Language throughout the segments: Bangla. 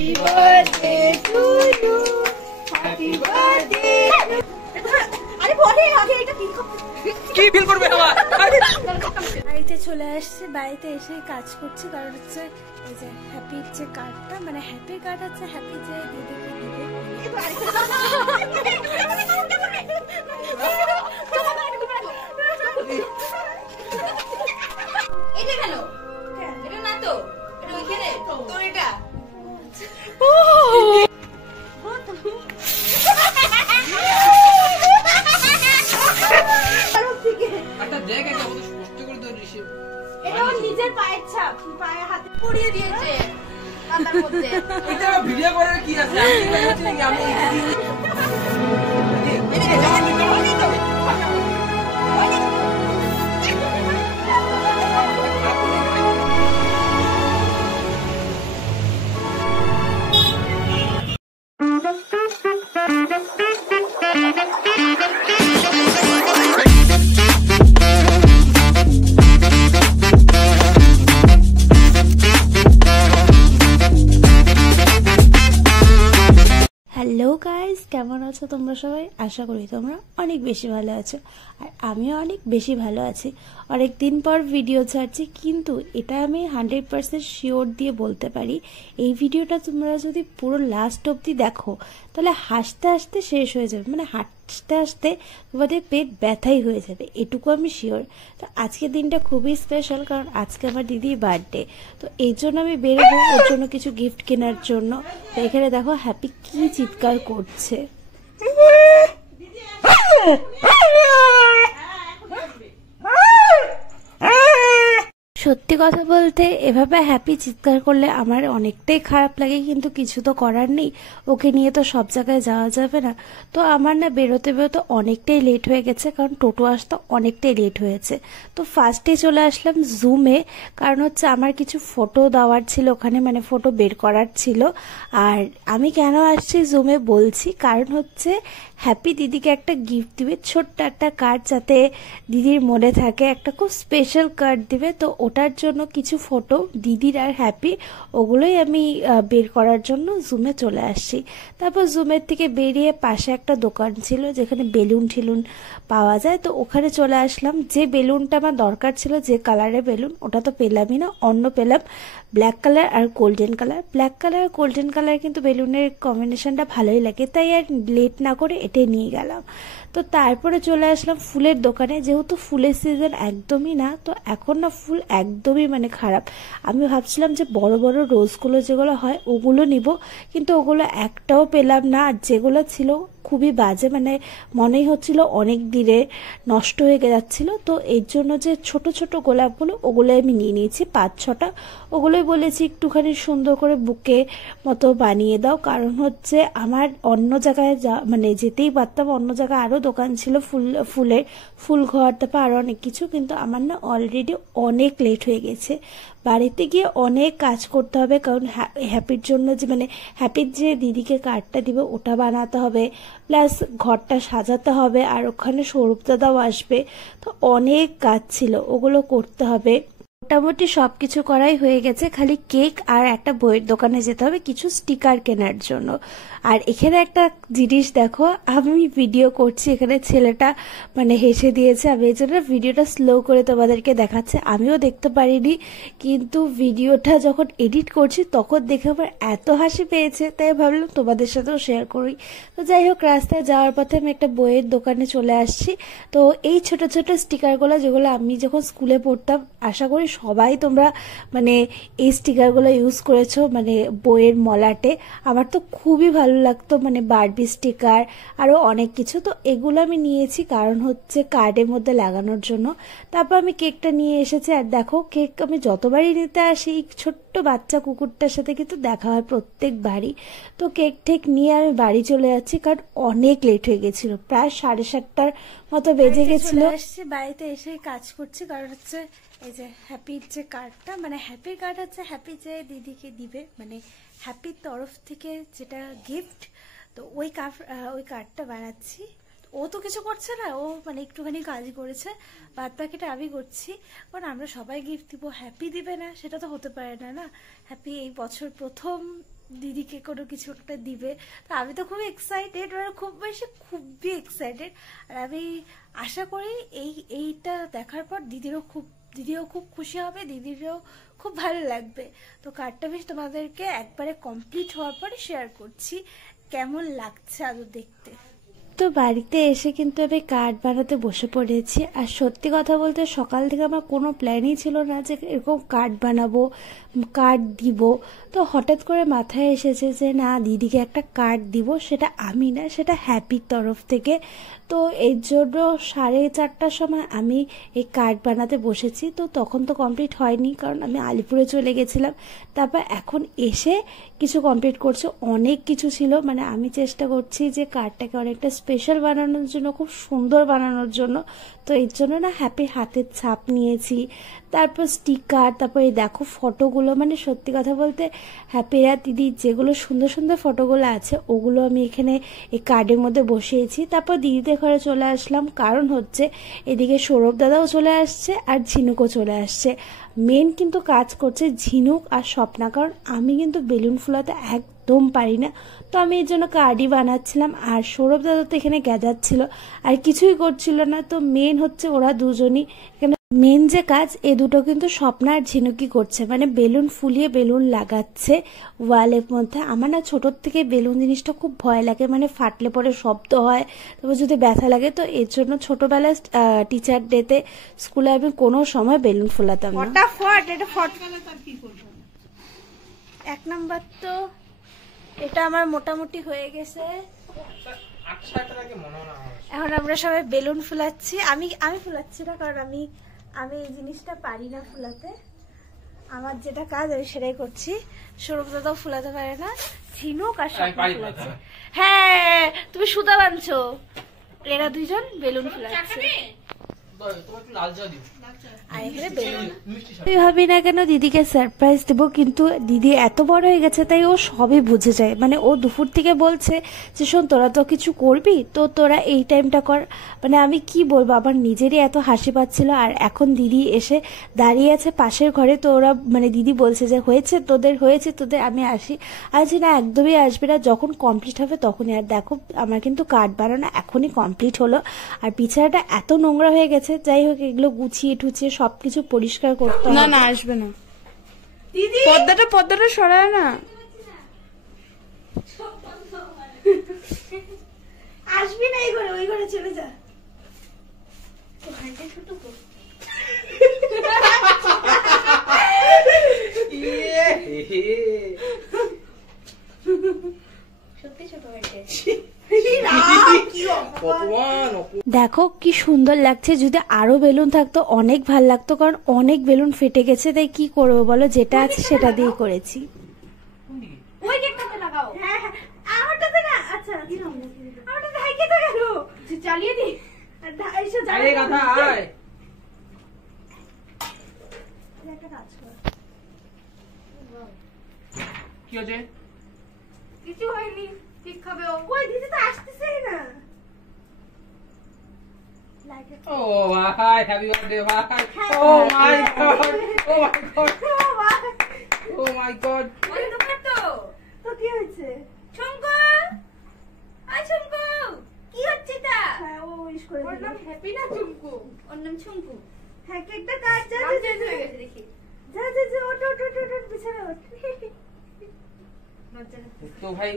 Happy birthday to you. Happy birthday. আরে বলে আগে এটা কি ফিল করবে আমার? বাড়িতে চলে আসছে, বাড়িতে এসে কাজ করছি কারণ হচ্ছে এই যে হ্যাপির যে কার্ডটা, মানে হ্যাপি কার্ড আছে, হ্যাপি যে দিদিকে দিবে। এটা কেন? এটা না তো, এটা ওইখানে তো, এটা এটা ওর নিজের পায়ের ছাপ, পায়ে হাতে পরিয়ে দিয়েছে কাঁদার মধ্যে। এটা ভিডিও করার কি আছে? আমি হ্যালো গাইস, কেমন আছো তোমরা সবাই? আশা করি তোমরা অনেক বেশি ভালো আছো, আর আমিও অনেক বেশি ভালো আছি। অনেক দিন পর ভিডিও ছাড়ছি, কিন্তু এটা আমি 100% শিওর দিয়ে বলতে পারি, এই ভিডিওটা তোমরা যদি পুরো লাস্ট অবধি দেখো তাহলে হাসতে হাসতে শেষ হয়ে যাবে, মানে হাসতে হাসতে তোমাদের পেট ব্যথাই হয়ে যাবে, এটুকু আমি শিওর। তো আজকের দিনটা খুবই স্পেশাল, কারণ আজকে আমার দিদির বার্থডে। তো এই জন্য আমি বেরোবো ওর জন্য কিছু গিফট কেনার জন্য। তো এখানে দেখো হ্যাপি কি চিৎকার করছে। সত্যি কথা বলতে এভাবে হ্যাপি চিৎকার করলে আমার অনেকটাই খারাপ লাগে, কিন্তু কিছু তো করার নেই, ওকে নিয়ে তো সব জায়গায় যাওয়া যাবে না। তো আমার না বেরোতে বেরোতে অনেকটাই লেট হয়ে গেছে, কারণ টোটো আসতে অনেকটাই লেট হয়েছে। তো ফার্স্টে চলে আসলাম জুমে, কারণ হচ্ছে আমার কিছু ফটো দেওয়ার ছিল ওখানে, মানে ফটো বের করার ছিল। আর আমি কেন আসছি জুমে বলছি, কারণ হচ্ছে হ্যাপি দিদিকে একটা গিফট দিবে, ছোট্ট একটা কার্ড, যাতে দিদির মনে থাকে, একটা খুব স্পেশাল কার্ড দিবে। তো ওটার জন্য কিছু ফটো দিদির আর হ্যাপি, ওগুলোই আমি বের করার জন্য জুমে চলে আসছি। তারপর জুমের থেকে বেরিয়ে পাশে একটা দোকান ছিল যেখানে বেলুন টিলুন পাওয়া যায়, তো ওখানে চলে আসলাম। যে বেলুনটা আমার দরকার ছিল, যে কালারের বেলুন, ওটা তো পেলামই না, অন্য পেলাম ব্ল্যাক কালার আর গোল্ডেন কালার। ব্ল্যাক কালার আর গোল্ডেন কালার কিন্তু বেলুনের কম্বিনেশনটা ভালোই লাগে, তাই আর লেট না করে এটাই নিয়ে গেলাম। তো তারপরে চলে আসলাম ফুলের দোকানে, যেহেতু ফুলের সিজন একদমই না, তো এখন না ফুল একদমই মানে খারাপ। আমি ভাবছিলাম যে বড় বড় রোজগুলো যেগুলো হয় ওগুলো নিব, কিন্তু ওগুলো একটাও পেলাম না, আর যেগুলো ছিল খুবই বাজে, মানে মনেই হচ্ছিল অনেক দিনে নষ্ট হয়ে যাচ্ছিল। তো এর জন্য যে ছোট ছোট গোলাপগুলো, ওগুলো আমি নিয়ে নিয়েছি 5-6টা। ওগুলোই বলেছি একটুখানি সুন্দর করে বুকে মতো বানিয়ে দাও, কারণ হচ্ছে আমার অন্য জায়গায় মানে যেতেই পারতাম, অন্য জায়গায় আরও দোকান ছিল ফুলের, ফুলঘর, তারপর আরও অনেক কিছু, কিন্তু আমার না অলরেডি অনেক লেট হয়ে গেছে। বাড়িতে গিয়ে অনেক কাজ করতে হবে, কারণ হ্যাপির জন্য যে মানে হ্যাপির যে দিদিকে কার্ডটা দিবে ওটা বানাতে হবে, প্লাস ঘরটা সাজাতে হবে, আর ওখানে স্বরূপ দাদাও আসবে। তো অনেক কাজ ছিল, ওগুলো করতে হবে। মোটামুটি সবকিছু করাই হয়ে গেছে, খালি কেক আর একটা বইয়ের দোকানে যেতে হবে কিছু স্টিকার কেনার জন্য। আর এখানে একটা জিনিস দেখো, আমি ভিডিও করছি, এখানে ছেলেটা মানে হেসে দিয়েছে, আমি এই জন্য ভিডিওটা স্লো করে তোমাদেরকে দেখাচ্ছে। আমিও দেখতে পারিনি, কিন্তু ভিডিওটা যখন এডিট করছি তখন দেখে আমার এত হাসি পেয়েছে, তাই ভাবলাম তোমাদের সাথেও শেয়ার করি। তো যাই হোক, রাস্তায় যাওয়ার পথে আমি একটা বইয়ের দোকানে চলে আসছি। তো এই ছোট ছোট স্টিকারগুলো, যেগুলো আমি যখন স্কুলে পড়তাম, আশা করি সবাই তোমরা মানে এই স্টিকারগুলো ইউজ করেছো, মানে বইয়ের মলাটে। আমার তো খুবই ভালো লাগতো, মানে বারবি স্টিকার আরও অনেক কিছু। তো এগুলো আমি নিয়েছি কারণ হচ্ছে কার্ডের মধ্যে লাগানোর জন্য। তারপর আমি কেকটা নিয়ে এসেছি, আর দেখো কেক আমি যতবারই নিতে আসি ছোট্ট বাচ্চা কুকুরটার সাথে কিন্তু দেখা হয় প্রত্যেকবারই। তো কেক ঠেক নিয়ে আমি বাড়ি চলে যাচ্ছি, কারণ অনেক লেট হয়ে গেছিল, প্রায় 7:30টার মতো বেজে গেছিল। বাড়িতে এসে কাজ করছি, কারণ হচ্ছে এই যে হ্যাপির যে কার্ডটা, মানে হ্যাপির কার্ড হচ্ছে হ্যাপি যে দিদিকে দিবে, মানে হ্যাপির তরফ থেকে যেটা গিফট, তো ওই কার্ডটা বানাচ্ছি। ও তো কিছু করছে না, ও মানে একটুখানি কাজ করেছে, বাদ বাকিটা আমি করছি। কারণ আমরা সবাই গিফট দিব, হ্যাপি দিবে না সেটা তো হতে পারে না। না, হ্যাপি এই বছর প্রথম দিদিকে কোনো কিছু একটা দিবে। তো আমি তো খুব এক্সাইটেড, মানে খুবই এক্সাইটেড। আর আমি আশা করি এইটা দেখার পর দিদিও খুব খুশি হবে, দিদিরও খুব ভালো লাগবে। তো কার্ডটা বেশ তোমাদেরকে একবারে কমপ্লিট হওয়ার পরে শেয়ার করছি কেমন লাগছে আরো দেখতে। তো বাড়িতে এসে কিন্তু আমি কার্ড বানাতে বসে পড়েছি। আর সত্যি কথা বলতে সকাল থেকে আমার কোনো প্ল্যানই ছিল না যে এরকম কার্ড বানাবো, কার্ড দিব। তো হঠাৎ করে মাথায় এসেছে যে না, দিদিকে একটা কার্ড দিব, সেটা আমি না, সেটা হ্যাপির তরফ থেকে। তো এর জন্য 4:30টার সময় আমি এই কার্ড বানাতে বসেছি। তো তখন তো কমপ্লিট হয়নি, কারণ আমি আলিপুরে চলে গেছিলাম। তারপর এখন এসে কিছু কমপ্লিট করছে, অনেক কিছু ছিল। মানে আমি চেষ্টা করছি যে কার্ডটাকে অনেকটা স্পেশাল বানানোর জন্য, খুব সুন্দর বানানোর জন্য। তো এর জন্য না হ্যাপির হাতের ছাপ নিয়েছি, তারপর স্টিকার, তারপর এই দেখো ফটোগুলো। মানে সত্যি কথা বলতে হ্যাপির আর দিদির যেগুলো সুন্দর সুন্দর ফটোগুলো আছে ওগুলো আমি এখানে এই কার্ডের মধ্যে বসিয়েছি। তারপর দিদিদের ঘরে চলে আসলাম, কারণ হচ্ছে এদিকে সৌরভ দাদাও চলে আসছে আর ঝিনুকও চলে আসছে। মেন কিন্তু কাজ করছে ঝিনুক আর স্বপ্না, কারণ আমি কিন্তু বেলুন ফুলাতে একদম পারি না। তো আমি এর জন্য কার্ডই বানাচ্ছিলাম, আর সৌরভ দাদা তো এখানে গ্যাজাচ্ছিল আর কিছুই করছিল না। তো মেন হচ্ছে ওরা দুজনই এখানে, মেন যে কাজ এ দুটো কিন্তু স্বপ্না আর ঝিনুকি করছে, মানে বেলুন ফুলিয়ে বেলুন লাগাচ্ছে ওয়ালের মধ্যে। আমার না ছোটোর থেকে বেলুন জিনিসটা খুব ভয় লাগে, মানে ফাটলে পরে শব্দ হয়, তারপর যদি ব্যথা লাগে। তো এর জন্য ছোটবেলায় টিচার ডেতে স্কুলে আমি কোনো সময় বেলুন ফুলাতাম না। এক নাম্বার তো এটা আমার মোটামুটি হয়ে গেছে। এখন আমরা সবাই বেলুন ফুলাচ্ছি। আমি ফুলাচ্ছি না, কারণ আমি এই জিনিসটা পারি না ফুলাতে। আমার যেটা কাজ আমি সেটাই করছি। সৌরভ দাদাও ফুলাতে পারে না, ঝিনুক আর স্বপ্ন ফুলাচ্ছে। হ্যাঁ, তুমি সুতা বাঁধছো, এরা দুইজন বেলুন ফুলাচ্ছে। আমি ভাবি না কেন দিদিকে সারপ্রাইজ দেবো, কিন্তু দিদি এত বড় হয়ে গেছে তাই ও সবই বুঝে যায়। মানে ও দুপুর থেকে বলছে যে শোন, তোরা তো কিছু করবি, তো তোরা এই টাইমটা কর। মানে আমি কি বলবো, আমার নিজেরই এত হাসি পাচ্ছিল। আর এখন দিদি এসে দাঁড়িয়ে আছে পাশের ঘরে। তো ওরা মানে দিদি বলছে যে হয়েছে তোদের, আমি আসি। আজ না, একদমই আসবে না, যখন কমপ্লিট হবে তখনই। আর দেখো আমার কিন্তু কার্ড বানানো এখনই কমপ্লিট হলো। আর বিছানাটা এত নোংরা হয়ে গেছে, যাই হোক এগুলো গুছিয়ে টুছিয়ে সবকিছু পরিষ্কার করতে হবে। না আসবে না দিদি, পর্দাটা সরায় না, আসবি না এই ঘরে, ওই ঘরে চলে যা। সত্যি ছোট হয়েছে। দেখো কি সুন্দর লাগছে। যদি আরো বেলুন থাকতো অনেক ভাল লাগতো, কারণ অনেক বেলুন ফেটে গেছে। তাই কি করবো বলো, যেটা আছে সেটা দিয়ে করেছি। চালিয়ে দি কি হচ্ছে? কিছু হয়নি, ঠিক হবে। ওই দিদি তো আসতেছেই না। ও ভাই, হ্যাপি বার্থডে ভাই। ও মাই গড, ও মাই গড, ও মাই গড। তো কি হয়েছে? ছঙ্কু, আই ছঙ্কু, কি হচ্ছে তা? হ্যাঁ, ও উইশ করে ওর দিল। নাম হ্যাপি না ছঙ্কু? ওর নাম ছঙ্কু। হ্যাঁ, কেকটা কাট। যা নাম চেঞ্জ হয়ে গেছে দেখি। যা ওঠ পিছনে ওঠ। তো ভাই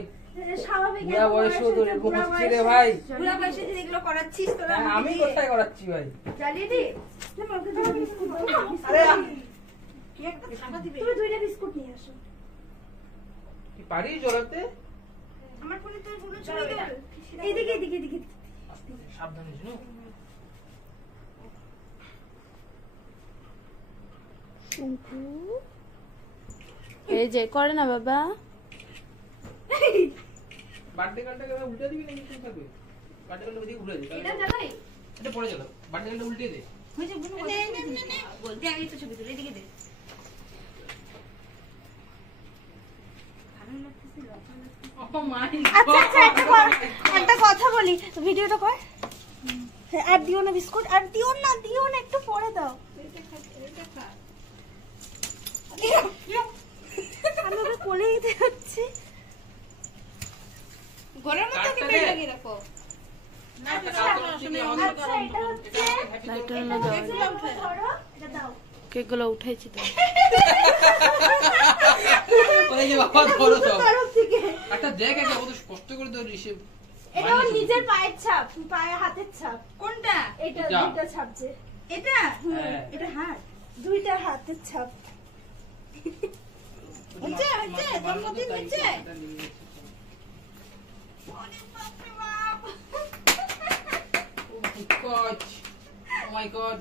স্বাভাবিক বুড়া বয়সে তো এরকম হচ্ছে রে ভাই। বুড়া বয়সে যে এগুলো করাচ্ছিস তোরা, আমি কোথায় করাচ্ছি ভাই? জ্বালিয়ে দি। আরে তুমি দুইটা বিস্কুট নিয়ে আসো। কি পারি জ্বলাতে? আমার ফোনে তোর কোনো ছবি তোল। এদিকে। সাবধানে শুনো। এই যে করে না বাবা। বার্থডে কার্ডটাকে উল্টে দিবি নাকি ঠিক থাকবে? বার্থডে কার্ডটা ওদিকে ঘুরে দে। এটা জ্বালাই? এটা পড়ে গেল। বার্থডে কার্ডটা উল্টে দে। হয়েছে বুনু, নে বলতে আমি তো ছবি তুলে এদিকে দে। ভালো লাগতেছে, লজ্জা লাগতেছে। ও মাই আচ্ছা, একটা কথা বলি, ভিডিওটা কর। আর দিও না বিস্কুট, আর দিও না, একটু পরে দাও। আমি ওকে কোলে দিতে হচ্ছে। ঘরের মধ্যে কি পেট লাগিয়ে রাখো কেক গুলো উঠাইছি তো বাবা ধরো সব একটা দেখ একটা কত কষ্ট করে তো রিসিভ এটা ওর নিজের পায়ের ছাপ, পায়ের হাতের ছাপ। কোনটা এটা এটা। দুইটা ছাপ যে। এটা হ্যাঁ। এটা হাত দুইটা হাতের ছাপ। হচ্ছে জন্মদিন হচ্ছে Oh my god.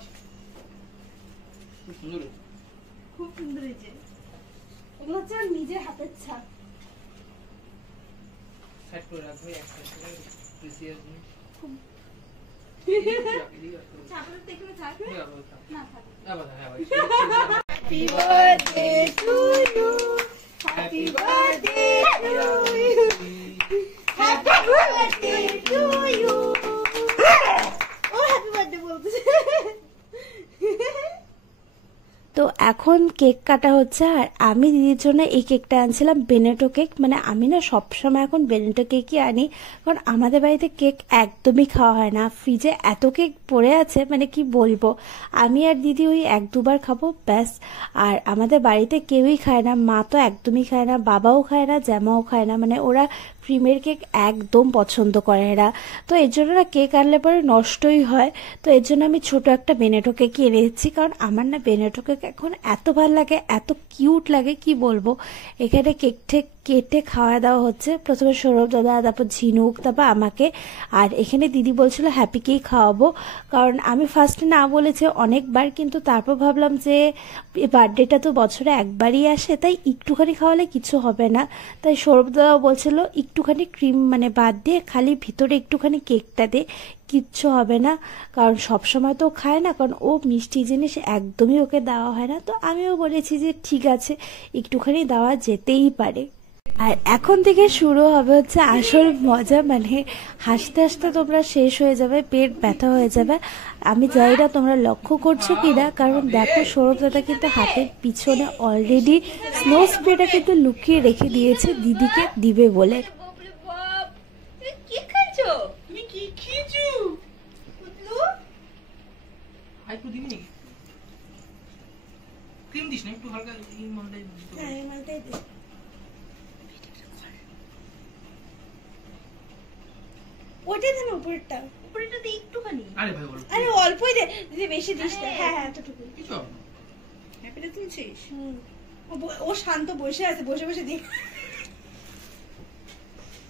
খুব সুন্দর। খুব সুন্দর হয়েছে। এগুলো হচ্ছে ওর নিজের হাতের ছাপ। সাইড করে রাখবে একটা প্রিসিয়াস নি। চাপড়ে দেখলে থাক না থাক Happy birthday to you. Happy birthday to you. Happy birthday to you. Oh, happy birthday বলতেছে। তো এখন কেক কাটা হচ্ছে আর আমি দিদির জন্য এই কেকটা আনছিলাম বেনেটো কেক। মানে আমি না সবসময় এখন বেনেটো কেকই আনি, কারণ আমাদের বাড়িতে কেক একদমই খাওয়া হয় না। ফ্রিজে এত কেক পড়ে আছে মানে কি বলবো, আমি আর দিদি ওই এক দুবার খাবো ব্যাস। আর আমাদের বাড়িতে কেউই খায় না, মা তো একদমই খায় না, বাবাও খায় না, জ্যামাও খায় না। মানে ওরা ক্রিমের কেক একদম পছন্দ করে এরা, তো এর জন্য না কেক আনলে পরে নষ্টই হয়। তো এর জন্য আমি ছোট একটা বেনেটো কেকই এনে দিচ্ছি, কারণ আমার না বেনেটো কেক এখন এত ভালো লাগে, এত কিউট লাগে কি বলবো। এখানে কেক ঠেক কেটে খাওয়া দাওয়া হচ্ছে, প্রথমে সৌরভ দাদা, তারপর ঝিনুক, তারপর আমাকে। আর এখানে দিদি বলছিল হ্যাপিকেই খাওয়াবো, কারণ আমি ফার্স্টে না বলেছে অনেকবার, কিন্তু তারপর ভাবলাম যে বার্থডেটা তো বছরে একবারই আসে, তাই একটুখানি খাওয়ালে কিছু হবে না। তাই সৌরভ দাদাও বলছিল একটুখানি ক্রিম মানে বাদ দিয়ে খালি ভিতরে একটুখানি কেকটা দে, কিচ্ছু হবে না, কারণ সবসময় তো খায় না, কারণ ও মিষ্টি জিনিস একদমই ওকে দেওয়া হয় না। তো আমিও বলেছি যে ঠিক আছে একটুখানি দেওয়া যেতেই পারে। আর এখন থেকে শুরু হবে হচ্ছে আসল মজা, মানে হাসতে হাসতে তোমরা শেষ হয়ে যাবে, পেট ব্যথা হয়ে যাবে। আমি জানি না তোমরা লক্ষ্য করছো কিনা, কারণ দেখো সৌরভ দাদা কিন্তু হাতের পিছনে অলরেডি স্নো স্প্রেটা কিন্তু লুকিয়ে রেখে দিয়েছে দিদিকে দিবে বলে। কি খাইছো তুমি? কি খেয়েছো পুতলু? হাই একটু দিবি নাকি? ক্রিম দিস না, একটু হালকা এই মালটাই দিতে হবে। হ্যাঁ, এই মালটাই দে। ওইটাই দে না, উপরেরটা। উপরেটা দিয়ে একটুখানি। আরে ভাই বলো। আরে অল্পই দে, যদি বেশি দিস না। হ্যাঁ হ্যাঁ, এতটুকু। কিছু হবে না। হ্যাপিটা তুলছিস? ও শান্ত বসে আছে, বসে বসে দেখ।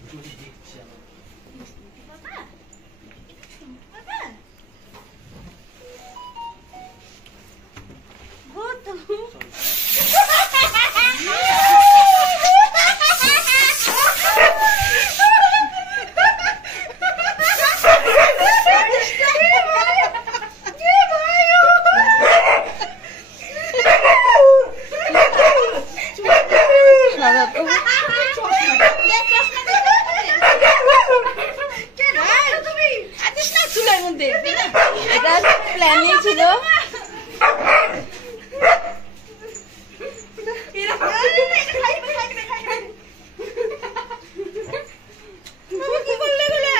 একটু দেখছি আবার। বাবা চুলের মধ্যে এটা প্ল্যানিং ছিল। কি করলে বলে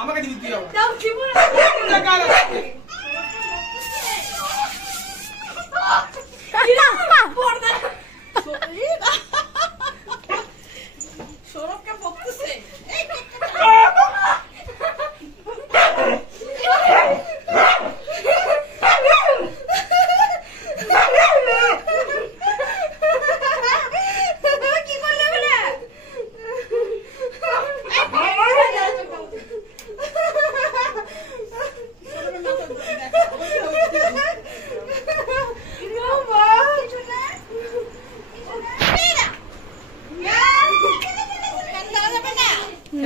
আমাকে দিতে হবে। দাও জীবন সৌরভকে বকতেছে। কি করলে বলে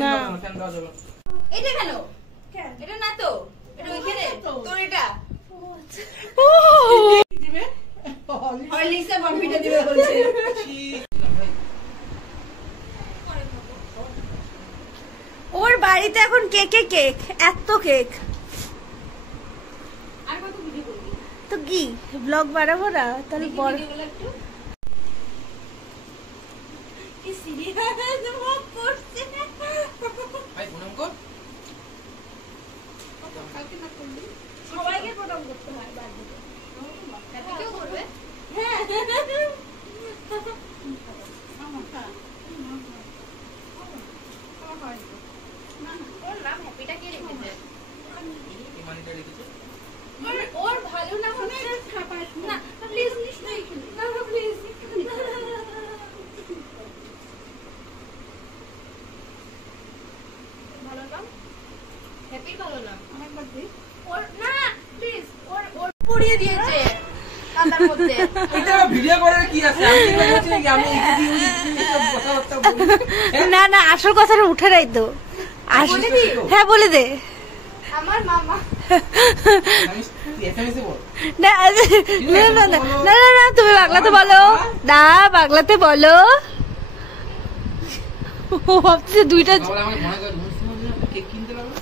না ফ্যান দাও চলো। এটা কেন? এটা না তো, এটা ওইখানে তোর এটা হরলিক্সে বরফিটা দিবে বলছে। বাড়িতে এখন কেকে কেক, এত কেক। আর কত ভিডিও করবি? তো কি ব্লগ বানাবো না তাহলে বড় ভিডিওগুলো একটু কি সিরিয়াস মুখ করছে। ভাই প্রণাম কর। কালকে না করলি সবাইকে প্রণাম করতে হয় বাড়িতে। হ্যাপিকেও করবে? হ্যাঁ। ওর নাম হ্যাপিটা কে রেখেছে? এই মানিটা রেখেছে। ওর ভালো না হলে না প্লিজ না প্লিজ ভালো নাম হ্যাপি ভালো নাম আরেকবার দিই ওর না প্লিজ ওর পুড়িয়ে দিয়েছে কাঁদার মধ্যে। এটা ভিডিও করার কি আছে? আমি বলছি নাকি আমি এইসব কথাবার্তা বলি? না না আসল কথাটা উঠে নাই তো। বলে দিই? হ্যাঁ বলে দে। আমার মামা আমি এসএমএসে বল। না না না না না না না তুমি বাংলাতে বলো না, বাংলাতে বলো। ও ভাবছে দুইটা তাহলে আমাকে মনে করে কেক কিনতে লাগবে।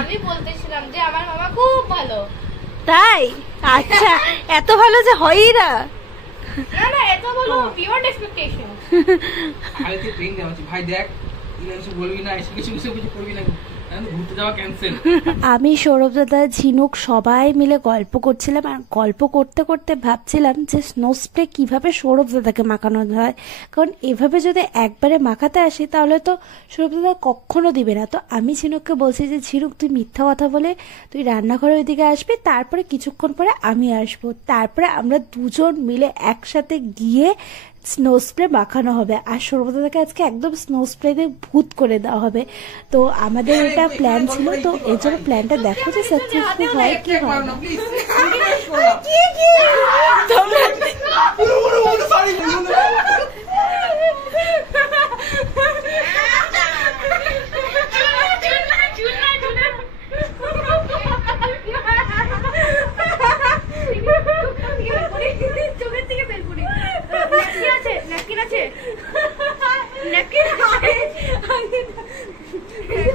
আমি বলতেছিলাম যে আমার মামা খুব ভালো। তাই? আচ্ছা এত ভালো যে হয়ই না। না না এত বলো বিয়ন্ড এক্সপেকটেশন। আরে তুই ট্রেন দেওয়া ভাই দেখ তুই কিছু বলবি না, এসে কিছু করবি না, ঘুরতে যাওয়া ক্যান্সেল। আমি সৌরভ দাদা, ঝিনুক সবাই মিলে গল্প করছিলাম, আর গল্প করতে করতে ভাবছিলাম যে স্নো স্প্রে কিভাবে সৌরভ দাদাকে মাখানো হয়, কারণ এভাবে যদি একবারে মাখাতে আসি তাহলে তো সৌরভ দাদা কখনো দিবে না। তো আমি ঝিনুককে বলছি যে ঝিনুক তুই মিথ্যা কথা বলে তুই রান্নাঘরে ওইদিকে আসবি, তারপরে কিছুক্ষণ পরে আমি আসবো, তারপরে আমরা দুজন মিলে একসাথে গিয়ে স্নো স্প্রে মাখানো হবে, আর সৌরভ দাদাকে আজকে একদম স্নো স্প্রে দিয়ে ভূত করে দেওয়া হবে। তো আমাদের এটা প্ল্যান ছিল, তো এই জন্য প্ল্যানটা দেখো যে সাকসেসফুল হয় কি হয় না।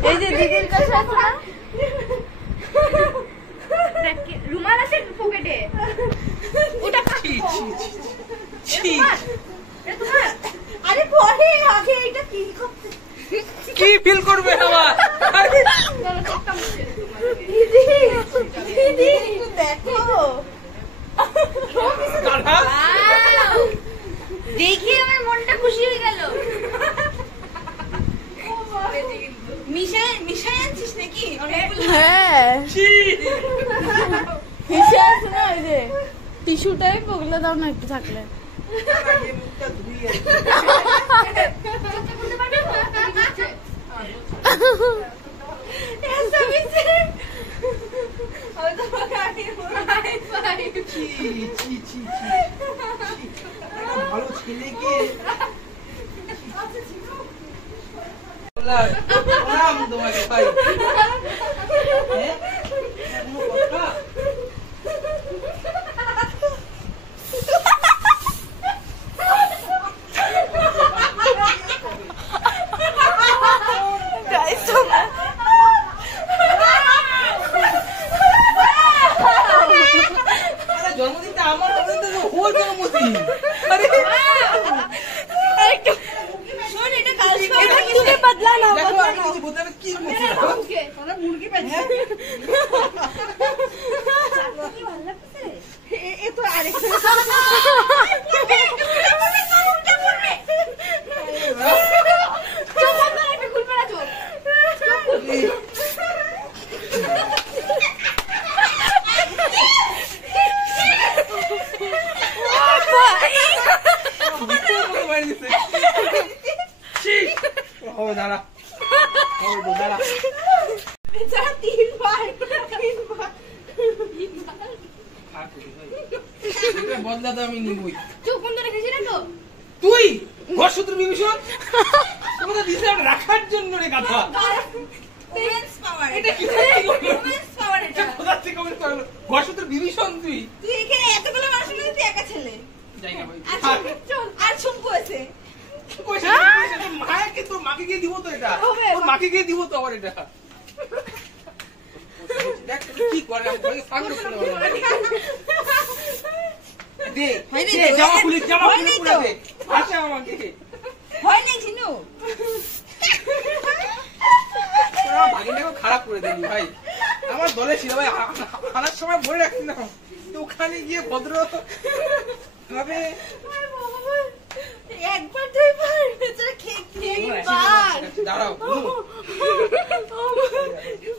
এই যে দিদির কাছে আছে না রুমাল আছে পকেটে, ওটা তোমার। আরে পরে আগে এটা কি করতে কি ফিল করবে আবার? দিদি দিদি দেখো দেখি আমার মনটা খুশি হয়ে গেল। মিশাই আনছিস নাকি? হ্যাঁ হিসে আছে না, ওই যে টিস্যুটাই পগলে দাও না একটু থাকলে। ভালো ছেলেকে তোমাকে ভাই জন্মদিনটা আমার ওর জন্মদিন। আরে শোন এটা কাল তুমি বদলা না, দেখো আমি কিছু বলতে হবে কি মুখে মুরগি পেয়েছে এ তো আরেকটা দাঁড়া দাঁড়া বদলা তো আমি নিবই। চোখ বন্ধ রেখেছি না তো তুই ঘরসূত্র বিভীষণ তোমাদের দিছে রাখার জন্য রে কথা। এটা কি কোথা থেকে কমেন্ট করলো? ঘরসূত্র বিভীষণ তুই এখানে এতগুলো মানুষ তুই একা ছেলে জায়গা ভাই আর চল আর ছুম্পু আছে মায়ের কিন্তু মা তো আবার এটা দেখ কি করে আমি ফাঙ্গো করে দে দে জামা খুলে দে আচ্ছা আমাকে হয় নাই চিনু তোরা ভাগিনাকে খারাপ করে দিলি ভাই আমার দলে ছিল ভাই আনার সময় বলে রাখি না তো ওখানে গিয়ে ভদ্র ভাবে একবার দুইবার বেচারা খেয়ে দাঁড়াও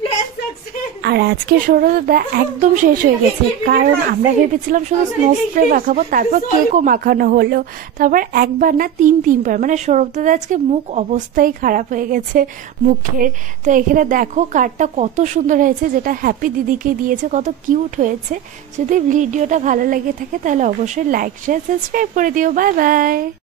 প্ল্যান সাকসেস আর আজকে সৌরভদা একদম শেষ হয়ে গেছে, কারণ আমরা ভেবেছিলাম শুধু স্নো স্প্রে মাখাবো, তারপর কেকও মাখানো হলো, তারপর একবার না তিনবার, মানে সৌরভদা আজকে মুখ অবস্থাই খারাপ হয়ে গেছে মুখের। তো এখানে দেখো কার্ডটা কত সুন্দর হয়েছে, যেটা হ্যাপি দিদিকে দিয়েছে, কত কিউট হয়েছে। যদি ভিডিওটা ভালো লেগে থাকে তাহলে অবশ্যই লাইক শেয়ার সাবস্ক্রাইব করে দিও। Bye bye.